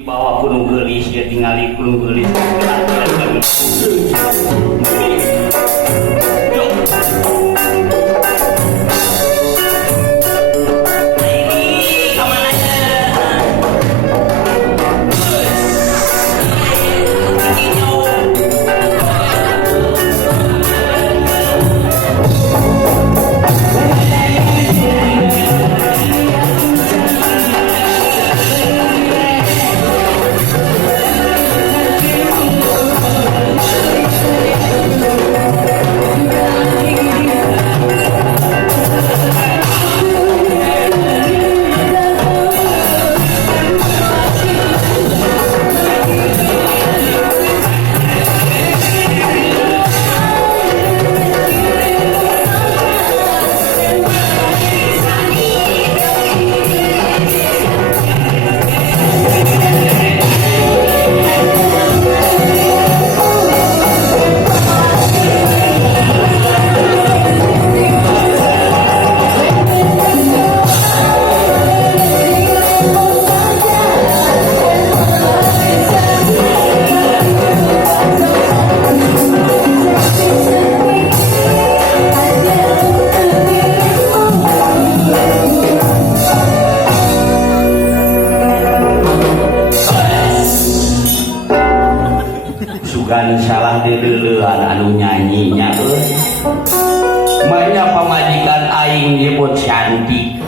Bawa gunung gelis dia tinggali gunung gelis sugan salah dileulehan anu nyanyinya mainnya pamajikan aing nyebut cantik